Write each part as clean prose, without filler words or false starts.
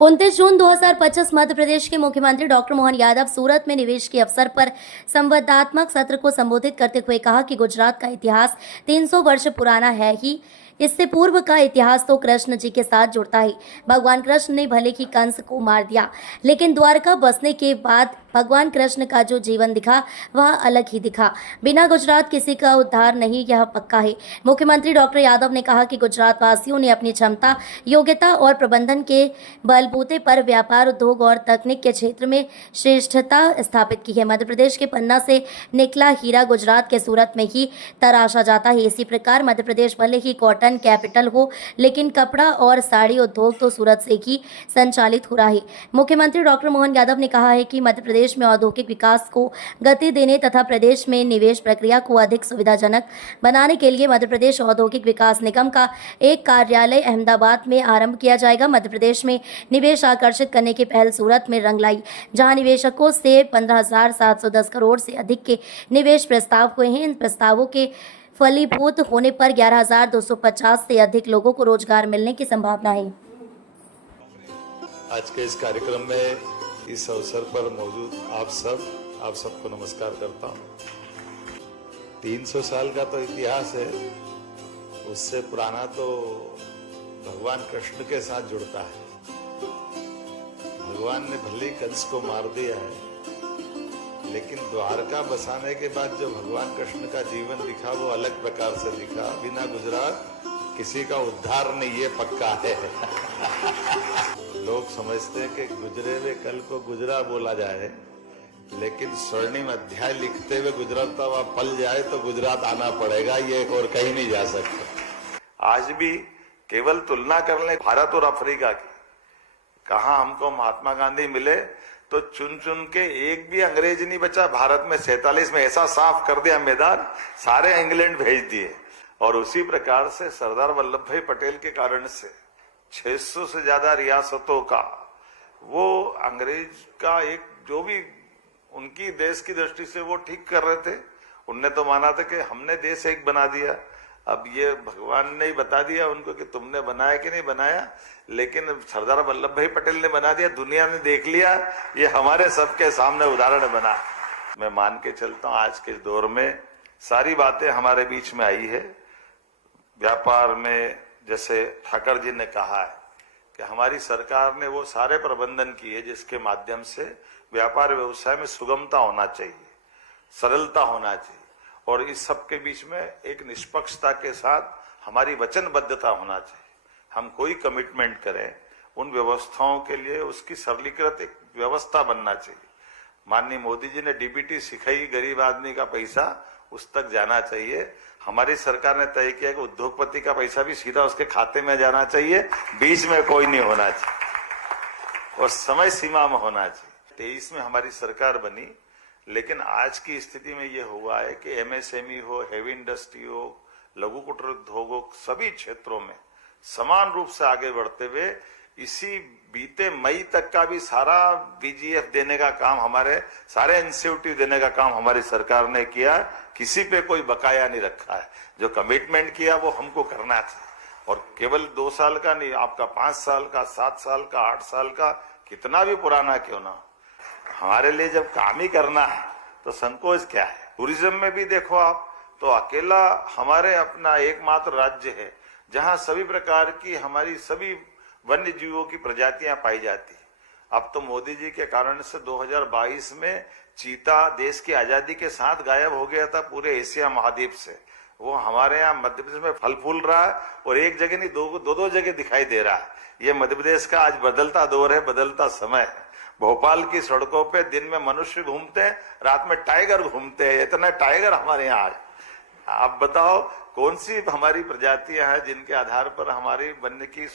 29 जून 2025 मध्य प्रदेश के मुख्यमंत्री डॉक्टर मोहन यादव सूरत में निवेश के अवसर पर संवादात्मक सत्र को संबोधित करते हुए कहा कि गुजरात का इतिहास 300 वर्ष पुराना है ही। इससे पूर्व का इतिहास तो कृष्ण जी के साथ जुड़ता है। भगवान कृष्ण ने भले ही कंस को मार दिया, लेकिन द्वारका बसने के बाद भगवान कृष्ण का जो जीवन दिखा वह अलग ही दिखा। बिना गुजरात किसी का उद्धार नहीं, यह पक्का है। मुख्यमंत्री डॉक्टर यादव ने कहा कि गुजरात वासियों ने अपनी क्षमता, योग्यता और प्रबंधन के बलबूते पर व्यापार, उद्योग और तकनीक के क्षेत्र में श्रेष्ठता स्थापित की है। मध्य प्रदेश के पन्ना से निकला हीरा गुजरात के सूरत में ही तराशा जाता है। इसी प्रकार मध्य प्रदेश भले ही कॉटन कैपिटल हो, लेकिन कपड़ा और साड़ी उद्योग तो सूरत से ही संचालित हो रहा है। मुख्यमंत्री डॉक्टर मोहन यादव ने कहा है कि मध्य प्रदेश में औद्योगिक विकास को गति देने तथा प्रदेश में निवेश प्रक्रिया को अधिक सुविधाजनक बनाने के लिए मध्य प्रदेश औद्योगिक विकास निगम का एक कार्यालय अहमदाबाद में आरंभ किया जाएगा। मध्य प्रदेश में निवेश आकर्षित करने की पहल सूरत में रंग लाई, जहां निवेशकों से 15,710 करोड़ से अधिक के निवेश प्रस्ताव हुए हैं। इन प्रस्तावों के फलीभूत होने पर 11,250 से अधिक लोगों को रोजगार मिलने की संभावना है। आज के इस कार्यक्रम में इस अवसर पर मौजूद आप सबको नमस्कार करता हूँ। 300 साल का तो इतिहास है, उससे पुराना तो भगवान कृष्ण के साथ जुड़ता है। भगवान ने भले कंस को मार दिया है, लेकिन द्वारका बसाने के बाद जो भगवान कृष्ण का जीवन दिखा वो अलग प्रकार से दिखा। बिना गुजरात किसी का उद्धार नहीं, ये पक्का है। लोग समझते हैं कि गुजरे हुए कल को गुजरा बोला जाए, लेकिन स्वर्णिम अध्याय लिखते हुए गुजरता हुआ पल जाए तो गुजरात आना पड़ेगा, ये और कहीं नहीं जा सकता। आज भी केवल तुलना कर लें भारत और अफ्रीका की, कहा हमको महात्मा गांधी मिले तो चुन चुन के एक भी अंग्रेज नहीं बचा। भारत में 47 में ऐसा साफ कर दिया मैदान, सारे इंग्लैंड भेज दिए। और उसी प्रकार से सरदार वल्लभ भाई पटेल के कारण से 600 से ज्यादा रियासतों का वो अंग्रेज का एक जो भी उनकी देश की दृष्टि से वो ठीक कर रहे थे, उनने तो माना था कि हमने देश एक बना दिया। अब ये भगवान ने ही बता दिया उनको कि तुमने बनाया कि नहीं बनाया, लेकिन सरदार वल्लभ भाई पटेल ने बना दिया, दुनिया ने देख लिया, ये हमारे सबके सामने उदाहरण बना। मैं मान के चलता हूँ आज के दौर में सारी बातें हमारे बीच में आई है। व्यापार में जैसे ठाकर जी ने कहा है कि हमारी सरकार ने वो सारे प्रबंधन किए जिसके माध्यम से व्यापार व्यवसाय में सुगमता होना चाहिए, सरलता होना चाहिए, और इस सब के बीच में एक निष्पक्षता के साथ हमारी वचनबद्धता होना चाहिए। हम कोई कमिटमेंट करें, उन व्यवस्थाओं के लिए उसकी सरलीकृत एक व्यवस्था बनना चाहिए। माननीय मोदी जी ने डीबीटी सिखाई, गरीब आदमी का पैसा उस तक जाना चाहिए। हमारी सरकार ने तय किया कि उद्योगपति का पैसा भी सीधा उसके खाते में जाना चाहिए, बीच में कोई नहीं होना चाहिए और समय सीमा में होना चाहिए। 23 में हमारी सरकार बनी, लेकिन आज की स्थिति में यह हुआ है कि एमएसएमई हो, हेवी इंडस्ट्री हो, लघु कुटीर उद्योग हो, सभी क्षेत्रों में समान रूप से आगे बढ़ते हुए इसी बीते मई तक का भी सारा बीजीएफ देने का काम, हमारे सारे इंसेंटिव देने का काम हमारी सरकार ने किया। किसी पे कोई बकाया नहीं रखा है। जो कमिटमेंट किया वो हमको करना चाहिए, और केवल 2 साल का नहीं, आपका 5 साल का, 7 साल का, 8 साल का, कितना भी पुराना क्यों ना, हमारे लिए जब काम ही करना है तो संकोच क्या है। टूरिज्म में भी देखो आप, तो अकेला हमारे अपना एकमात्र राज्य है जहां सभी प्रकार की हमारी सभी वन्य जीवों की प्रजातियां पाई जाती है। अब तो मोदी जी के कारण से 2022 में चीता देश की आजादी के साथ गायब हो गया था पूरे एशिया महाद्वीप से। वो हमारे यहाँ मध्य प्रदेश में फल फूल रहा है, और एक जगह नहीं, दो जगह दिखाई दे रहा है। ये मध्य प्रदेश का आज बदलता दौर है, बदलता समय है। भोपाल की सड़कों पे दिन में मनुष्य घूमते हैं, रात में टाइगर घूमते हैं। इतना टाइगर हमारे यहाँ आज, आप बताओ कौन सी हमारी प्रजातियां हैं जिनके आधार पर हमारी वन्य की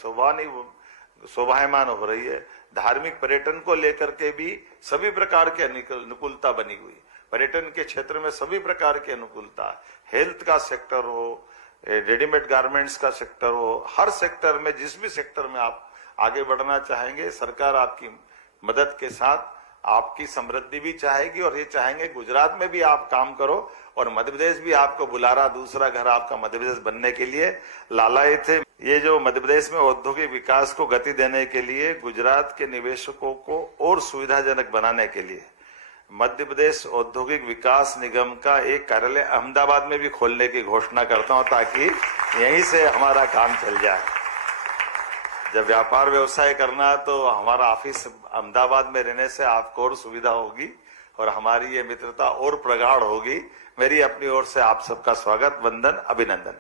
शोभायमान हो रही है। धार्मिक पर्यटन को लेकर के भी सभी प्रकार की अनुकूलता बनी हुई, पर्यटन के क्षेत्र में सभी प्रकार की अनुकूलता, हेल्थ का सेक्टर हो, रेडीमेड गारमेंट्स का सेक्टर हो, हर सेक्टर में, जिस भी सेक्टर में आप आगे बढ़ना चाहेंगे, सरकार आपकी मदद के साथ आपकी समृद्धि भी चाहेगी, और ये चाहेंगे गुजरात में भी आप काम करो और मध्य प्रदेश भी आपको बुला रहा, दूसरा घर आपका मध्य प्रदेश बनने के लिए लालाए थे। ये जो मध्य प्रदेश में औद्योगिक विकास को गति देने के लिए, गुजरात के निवेशकों को और सुविधाजनक बनाने के लिए मध्य प्रदेश औद्योगिक विकास निगम का एक कार्यालय अहमदाबाद में भी खोलने की घोषणा करता हूं, ताकि यहीं से हमारा काम चल जाए। जब व्यापार व्यवसाय करना है तो हमारा ऑफिस अहमदाबाद में रहने से आपको और सुविधा होगी और हमारी ये मित्रता और प्रगाढ़ होगी। मेरी अपनी ओर से आप सबका स्वागत, वंदन, अभिनंदन।